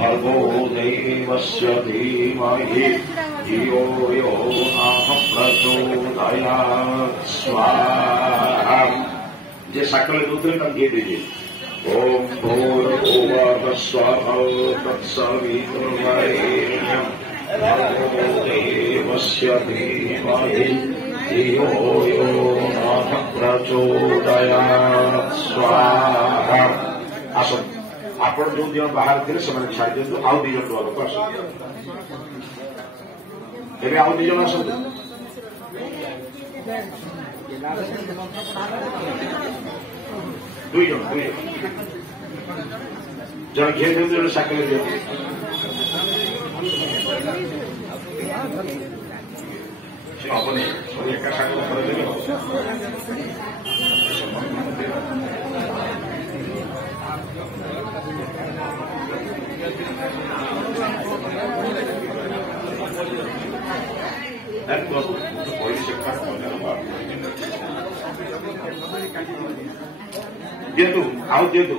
भर्गो देवस्य धीमहि धियो यो नः प्रचोदयात् स्वाहा। जे सकल दूसरे तक घे दीजिए। ओम भूर्भुवः स्वः तत्सवितुर्वरेण्यं भर्गो देवस्य धीमहि धियो यो नः प्रचोदयात् स्वाहा। आसन आपण जो दिन बाहर थे से छाड़ दिखाँ आउ दीज लोक आस आउ दीज आस दुई जन जन घे दिखाते साइकेल दिखाते हेनी एक साइकेल दिंतु आउ दिंतु